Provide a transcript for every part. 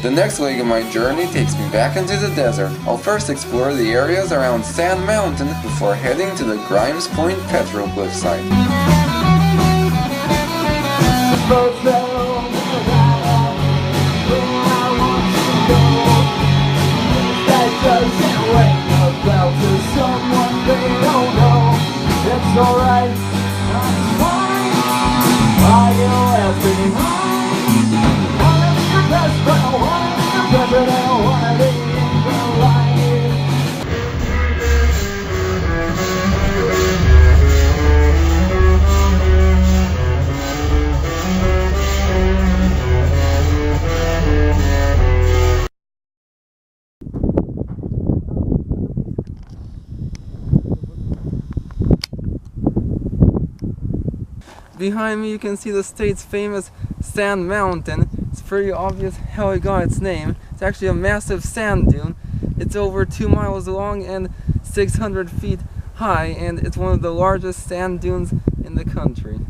The next leg of my journey takes me back into the desert. I'll first explore the areas around Sand Mountain before heading to the Grimes Point Petroglyph site. It's alright, I'm fine. Are you laughing? I wanna be your best friend, I wanna be your president, I wanna be in your life. Behind me you can see the state's famous Sand Mountain. It's pretty obvious how it got its name. It's actually a massive sand dune. It's over 2 miles long and 600 feet high, and it's one of the largest sand dunes in the country.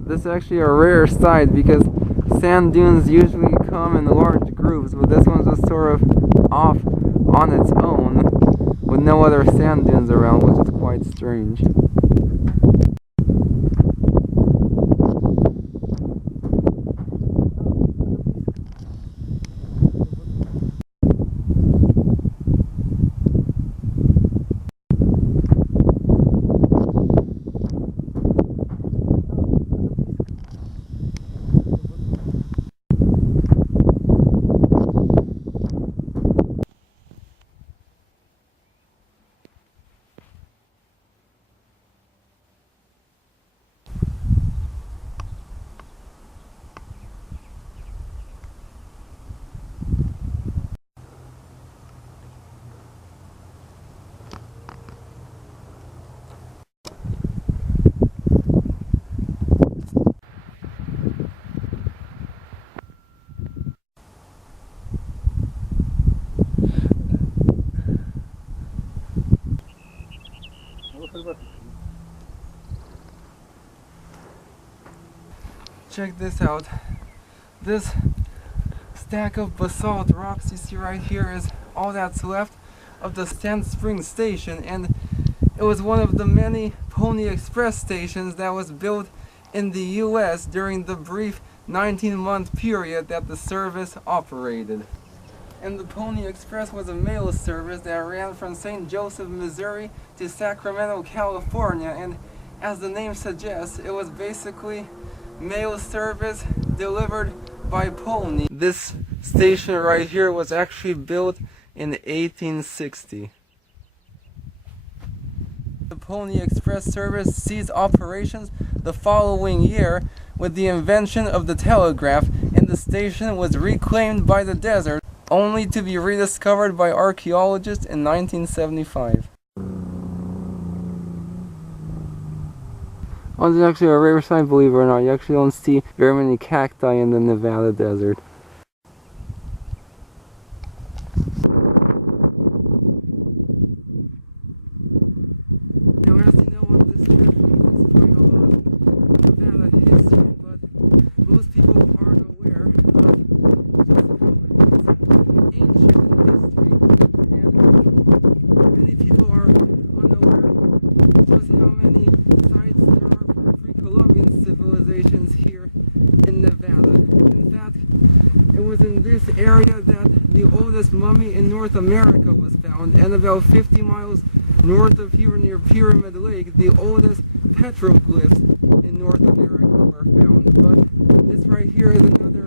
This is actually a rare sight because sand dunes usually come in large groups, but this one's just sort of off on its own with no other sand dunes around, which is quite strange. Check this out. This stack of basalt rocks you see right here is all that's left of the Sand Springs station, and it was one of the many Pony Express stations that was built in the US during the brief 19-month period that the service operated. And the Pony Express was a mail service that ran from St. Joseph, Missouri to Sacramento, California, and as the name suggests, it was basically mail service delivered by pony. This station right here was actually built in 1860. The Pony Express service ceased operations the following year with the invention of the telegraph, and the station was reclaimed by the desert, only to be rediscovered by archaeologists in 1975. Oh, this is actually a rare sight, believe it or not. You actually don't see very many cacti in the Nevada desert. America was found, and about 50 miles north of here near Pyramid Lake, the oldest petroglyphs in North America were found. But this right here is another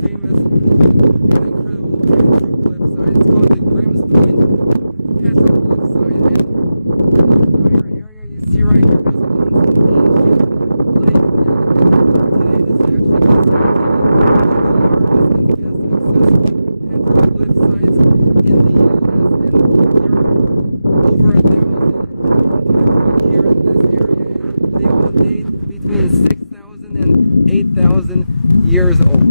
famous and incredible petroglyph site. It's called the Grimes Point Archaeological Area. And the entire area you see right here was once an ancient lake. Today this is actually years old.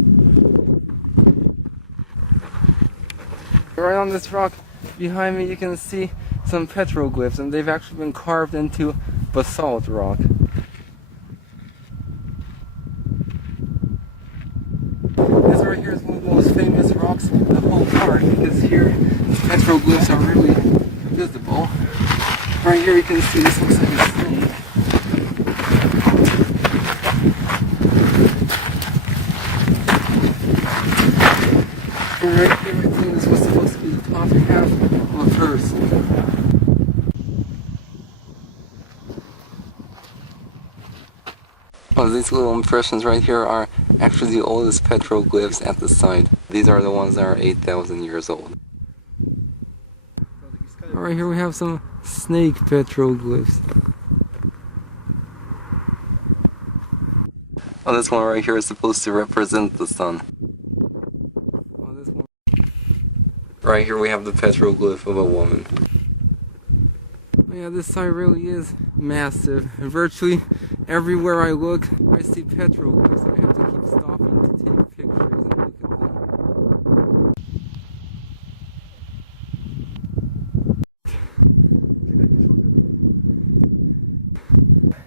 Right on this rock behind me you can see some petroglyphs, and they've actually been carved into basalt rock. This right here is one of the most famous rocks can see, this looks like a snake. And right here, I think this was supposed to be the top half of a person. Oh, these little impressions right here are actually the oldest petroglyphs at the site. These are the ones that are 8,000 years old. Alright, here we have some snake petroglyphs. Oh, this one right here is supposed to represent the sun. Right here we have the petroglyph of a woman. Oh yeah, this site really is massive. And virtually everywhere I look, I see petroglyphs. I have to keep stopping to take pictures and look at them.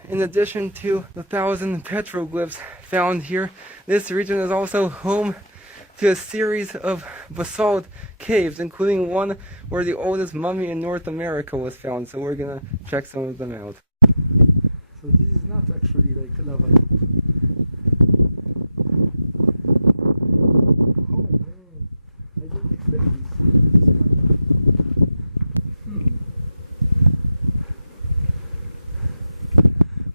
In addition to the 1,000 petroglyphs found here, this region is also home to a series of basalt caves, including one where the oldest mummy in North America was found, so we're gonna check some of them out. So this is not actually like lava. I didn't expect this.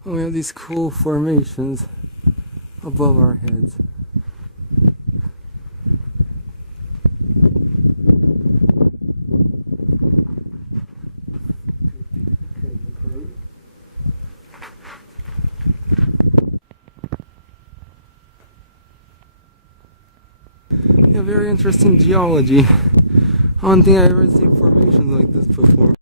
Oh, we have these cool formations above our heads. Very interesting geology. I don't think I've ever seen formations like this before.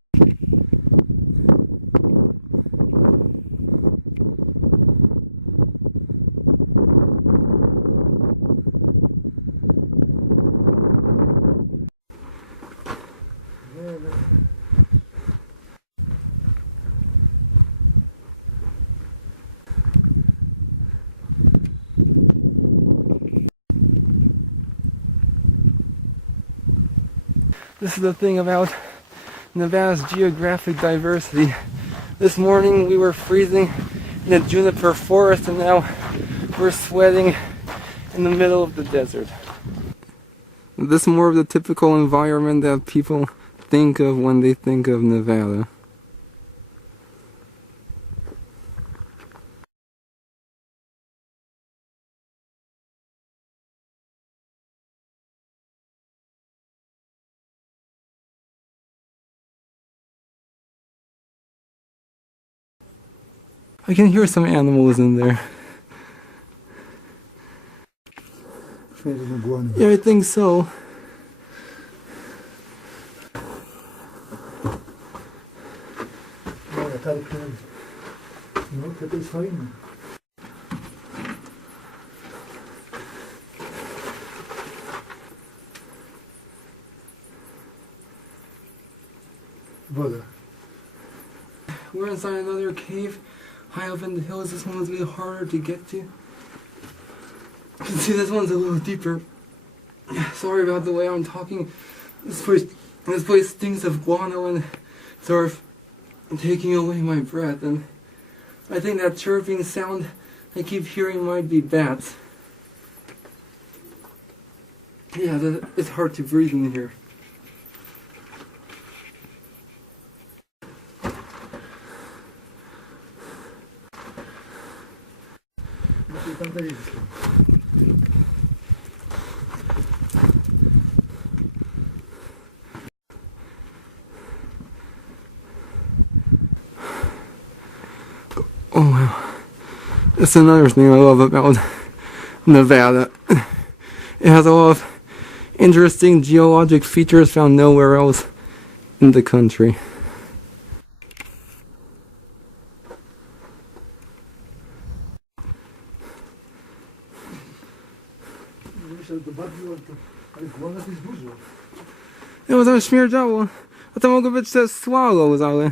This is the thing about Nevada's geographic diversity. This morning we were freezing in a juniper forest and now we're sweating in the middle of the desert. This is more of the typical environment that people think of when they think of Nevada. I can hear some animals in there. Yeah, I think so. We're inside another cave. High up in the hills. This one's a bit harder to get to. You can see this one's a little deeper. Sorry about the way I'm talking. This place stinks of guano and sort of taking away my breath. And I think that chirping sound I keep hearing might be bats. Yeah, it's hard to breathe in here. Oh wow. That's another thing I love about Nevada. It has a lot of interesting geologic features found nowhere else in the country. Ja, to śmierdziało. A to mogły być te swallows, ale...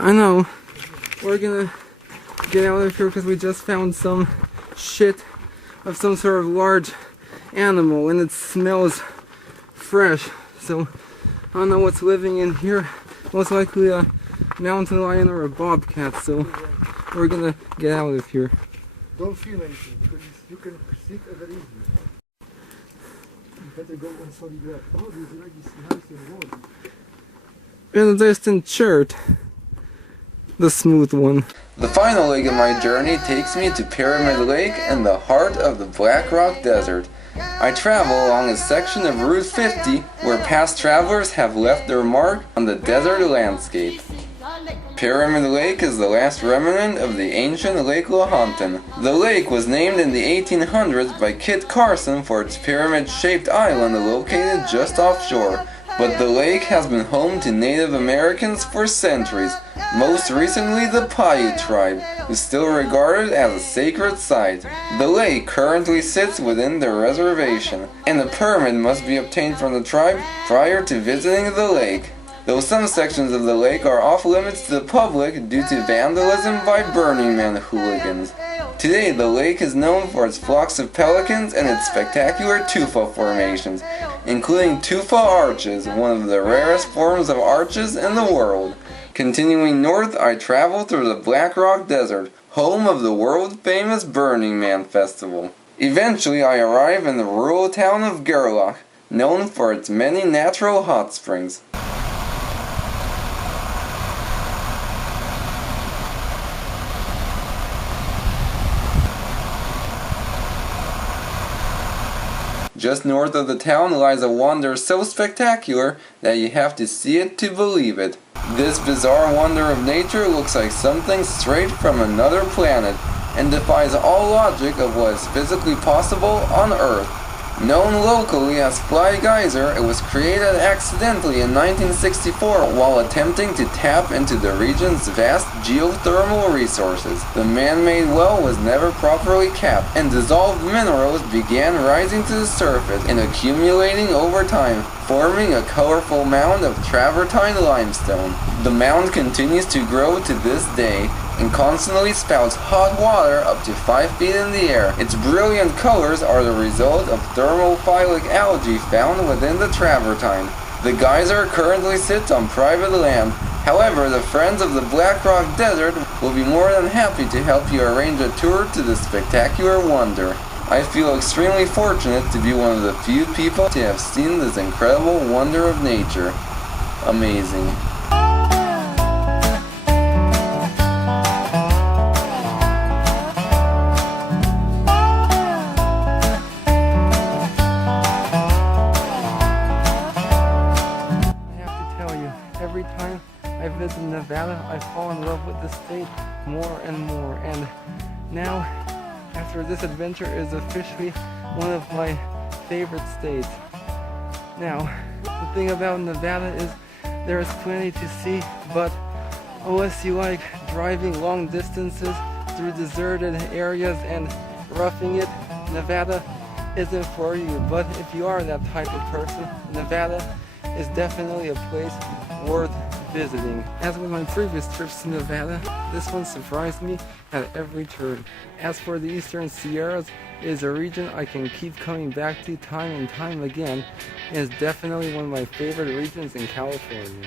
I know. We're gonna get out of here because we just found some shit of some sort of large animal and it smells fresh, so I don't know what's living in here. Most likely a mountain lion or a bobcat, so we're gonna get out of here. Don't feel it, because you can sit very easy. You better go on solid ground. Oh, there's already nice and warm. In the distant chert, the smooth one. The final leg of my journey takes me to Pyramid Lake in the heart of the Black Rock Desert. I travel along a section of Route 50 where past travelers have left their mark on the desert landscape. Pyramid Lake is the last remnant of the ancient Lake Lahontan. The lake was named in the 1800s by Kit Carson for its pyramid-shaped island located just offshore. But the lake has been home to Native Americans for centuries, most recently the Paiute tribe, who is still regarded as a sacred site. The lake currently sits within the reservation, and a permit must be obtained from the tribe prior to visiting the lake. Though some sections of the lake are off limits to the public due to vandalism by Burning Man hooligans. Today, the lake is known for its flocks of pelicans and its spectacular tufa formations, including tufa arches, one of the rarest forms of arches in the world. Continuing north, I travel through the Black Rock Desert, home of the world-famous Burning Man Festival. Eventually, I arrive in the rural town of Gerlach, known for its many natural hot springs. Just north of the town lies a wonder so spectacular that you have to see it to believe it. This bizarre wonder of nature looks like something straight from another planet and defies all logic of what is physically possible on Earth. Known locally as Fly Geyser, it was created accidentally in 1964 while attempting to tap into the region's vast geothermal resources. The man-made well was never properly capped, and dissolved minerals began rising to the surface and accumulating over time, forming a colorful mound of travertine limestone. The mound continues to grow to this day, and constantly spouts hot water up to 5 feet in the air. Its brilliant colors are the result of thermophilic algae found within the travertine. The geyser currently sits on private land. However, the Friends of the Black Rock Desert will be more than happy to help you arrange a tour to this spectacular wonder. I feel extremely fortunate to be one of the few people to have seen this incredible wonder of nature. Amazing. Every time I visit Nevada, I fall in love with the state more and more, and now, after this adventure, is officially one of my favorite states. Now, the thing about Nevada is there is plenty to see, but unless you like driving long distances through deserted areas and roughing it, Nevada isn't for you. But if you are that type of person, Nevada is definitely a place worth visiting. As with my previous trips to Nevada, this one surprised me at every turn. As for the Eastern Sierras, it is a region I can keep coming back to time and time again. It is definitely one of my favorite regions in California.